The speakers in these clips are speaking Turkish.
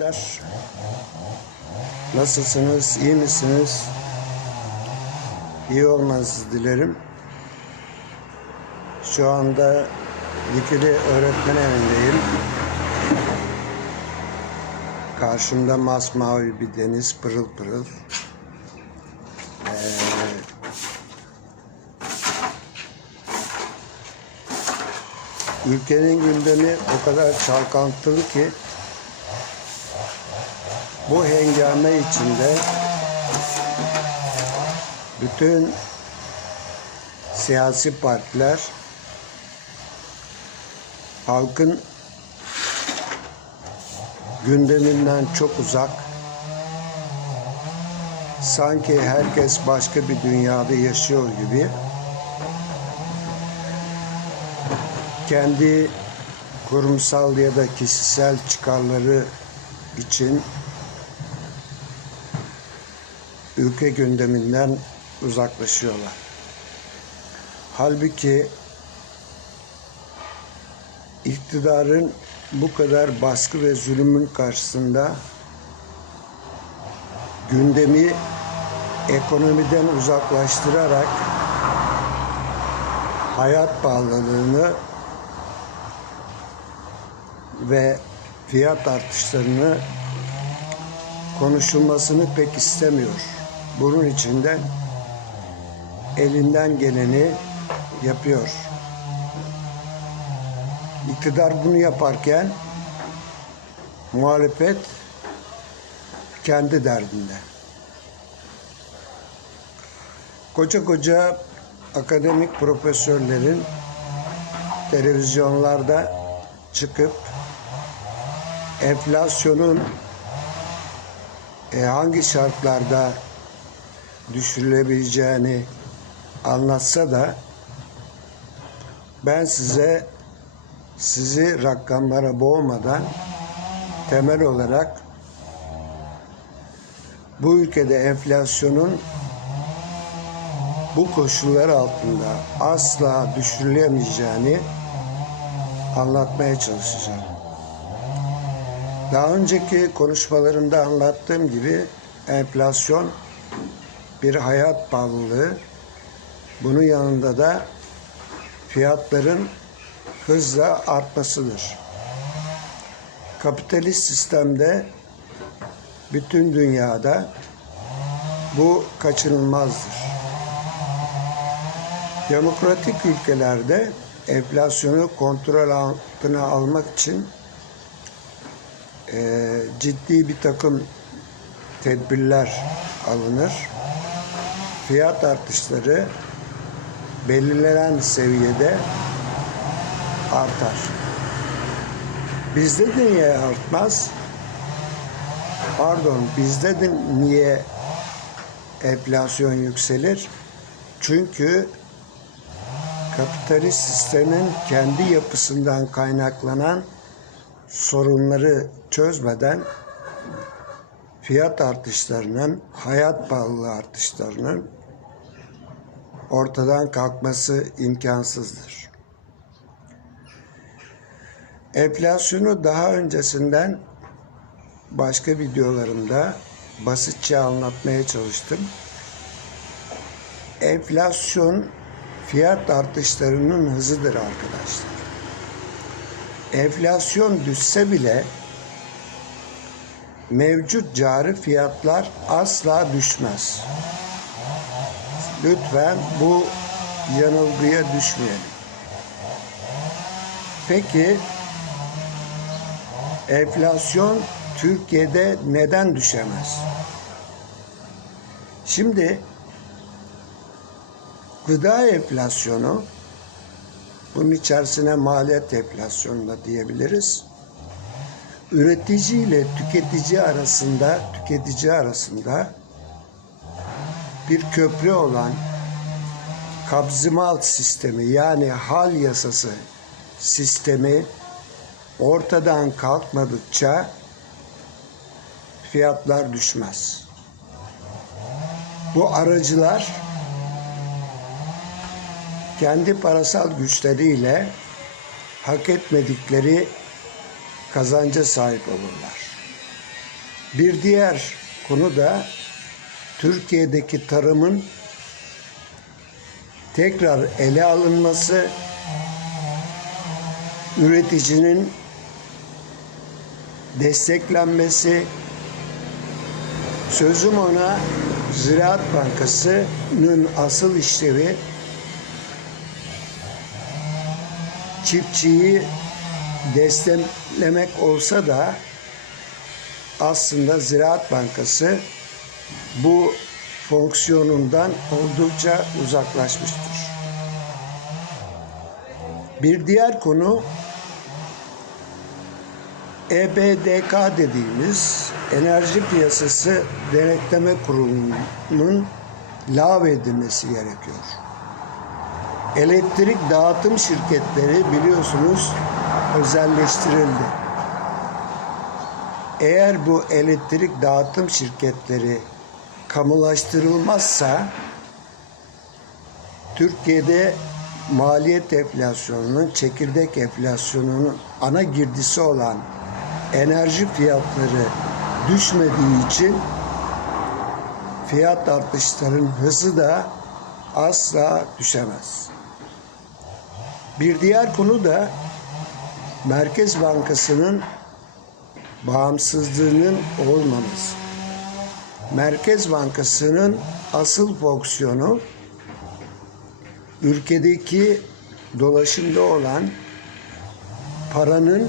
Arkadaşlar nasılsınız? iyi misiniz? İyi olmanızı dilerim. Şu anda Dikili öğretmen evindeyim. Karşımda masmavi bir deniz pırıl pırıl. Ee, ülkenin gündemi o kadar çalkantılı ki bu hengame içinde bütün siyasi partiler halkın gündeminden çok uzak sanki herkes başka bir dünyada yaşıyor gibi kendi kurumsal ya da kişisel çıkarları için ülke gündeminden uzaklaşıyorlar. Halbuki iktidarın bu kadar baskı ve zulümün karşısında gündemi ekonomiden uzaklaştırarak hayat pahalılığını ve fiyat artışlarını konuşulmasını pek istemiyor. Bunun için de elinden geleni yapıyor. İktidar bunu yaparken muhalefet kendi derdinde. Koca koca akademik profesörlerin televizyonlarda çıkıp enflasyonun e, hangi şartlarda düşürülebileceğini anlatsa da ben size sizi rakamlara boğmadan temel olarak bu ülkede enflasyonun bu koşullar altında asla düşürülemeyeceğini anlatmaya çalışacağım. Daha önceki konuşmalarımda anlattığım gibi enflasyon bir hayat pahalılığı. Bunun yanında da fiyatların hızla artmasıdır. Kapitalist sistemde bütün dünyada bu kaçınılmazdır. Demokratik ülkelerde enflasyonu kontrol altına almak için e, ciddi bir takım tedbirler alınır. Fiyat artışları belirlenen seviyede artar. Bizde de niye artmaz? Pardon, bizde de niye enflasyon yükselir? Çünkü kapitalist sistemin kendi yapısından kaynaklanan sorunları çözmeden fiyat artışlarının, hayat pahalılığı artışlarının ortadan kalkması imkansızdır. Enflasyonu daha öncesinden başka videolarımda basitçe anlatmaya çalıştım. Enflasyon fiyat artışlarının hızıdır arkadaşlar. Enflasyon düşse bile mevcut cari fiyatlar asla düşmez. Lütfen bu yanılgıya düşmeyelim. Peki enflasyon Türkiye'de neden düşemez? Şimdi gıda enflasyonu bunun içerisine maliyet enflasyonu da diyebiliriz. Üretici ile tüketici arasında tüketici arasında bir köprü olan kabzımal sistemi yani hal yasası sistemi ortadan kalkmadıkça fiyatlar düşmez. Bu aracılar kendi parasal güçleriyle hak etmedikleri kazanca sahip olurlar. Bir diğer konu da Türkiye'deki tarımın tekrar ele alınması, üreticinin desteklenmesi, sözüm ona Ziraat Bankası'nın asıl işlevi çiftçiyi desteklemek olsa da aslında Ziraat Bankası bu fonksiyonundan oldukça uzaklaşmıştır. Bir diğer konu EBDK dediğimiz Enerji Piyasası Denetleme Kurulu'nun lağvedilmesi gerekiyor. Elektrik dağıtım şirketleri biliyorsunuz özelleştirildi. Eğer bu elektrik dağıtım şirketleri kamulaştırılmazsa Türkiye'de maliyet enflasyonunun, çekirdek enflasyonunun ana girdisi olan enerji fiyatları düşmediği için fiyat artışların hızı da asla düşemez. Bir diğer konu da Merkez Bankası'nın bağımsızlığının olmaması. Merkez Bankası'nın asıl fonksiyonu ülkedeki dolaşımda olan paranın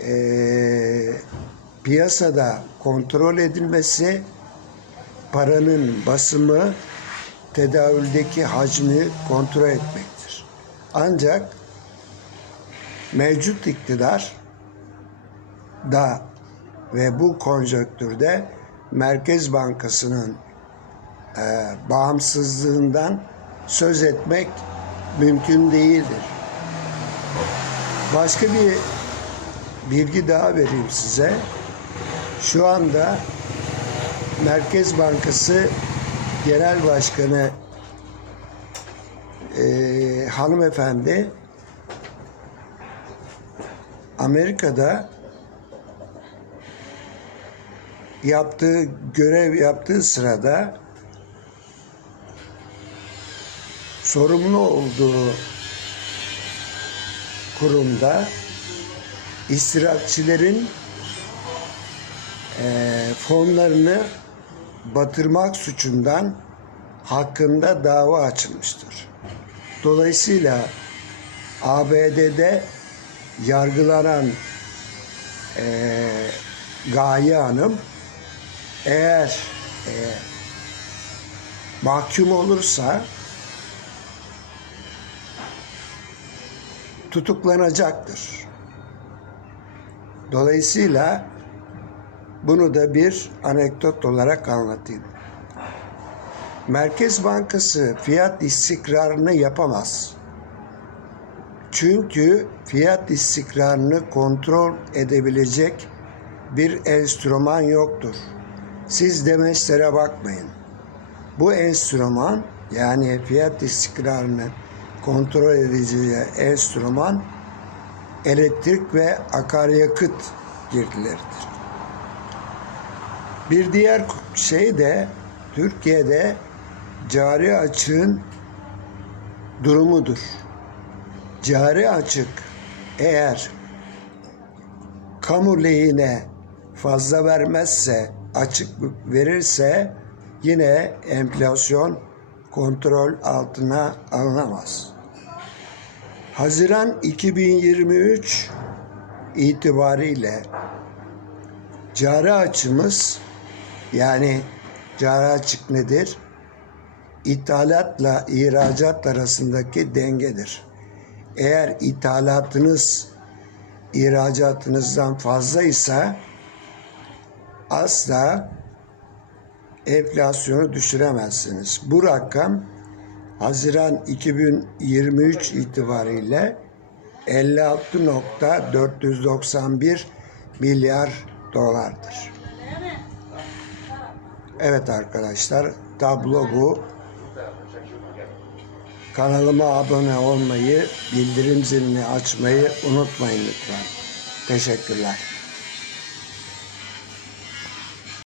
eee, piyasada kontrol edilmesi, paranın basımı, tedavüldeki hacmi kontrol etmektir. Ancak mevcut iktidar da ve bu konjonktürde Merkez Bankası'nın e, bağımsızlığından söz etmek mümkün değildir. Başka bir bilgi daha vereyim size. Şu anda Merkez Bankası Genel Başkanı e, hanımefendi Amerika'da yaptığı görev yaptığı sırada sorumlu olduğu kurumda istirahatçilerin eee, fonlarını batırmak suçundan hakkında dava açılmıştır. Dolayısıyla ABD'de yargılanan eee Gaye Hanım eğer eee, mahkum olursa tutuklanacaktır. Dolayısıyla bunu da bir anekdot olarak anlatayım. Merkez Bankası fiyat istikrarını yapamaz. Çünkü fiyat istikrarını kontrol edebilecek bir enstrüman yoktur. Siz demeçlere bakmayın. Bu enstrüman yani fiyat istikrarını kontrol edeceği enstrüman elektrik ve akaryakıt girdileridir. Bir diğer şey de Türkiye'de cari açığın durumudur. Cari açık eğer kamu lehine fazla vermezse, açık verirse yine enflasyon kontrol altına alınamaz. Haziran 2023 itibariyle cari açımız yani cari açık nedir? İthalatla ihracat arasındaki dengedir. Eğer ithalatınız ihracatınızdan fazlaysa asla enflasyonu düşüremezsiniz. Bu rakam Haziran 2023 itibariyle 56.491 milyar dolardır. Evet arkadaşlar tablo bu. Kanalıma abone olmayı, bildirim zilini açmayı unutmayın lütfen. Teşekkürler.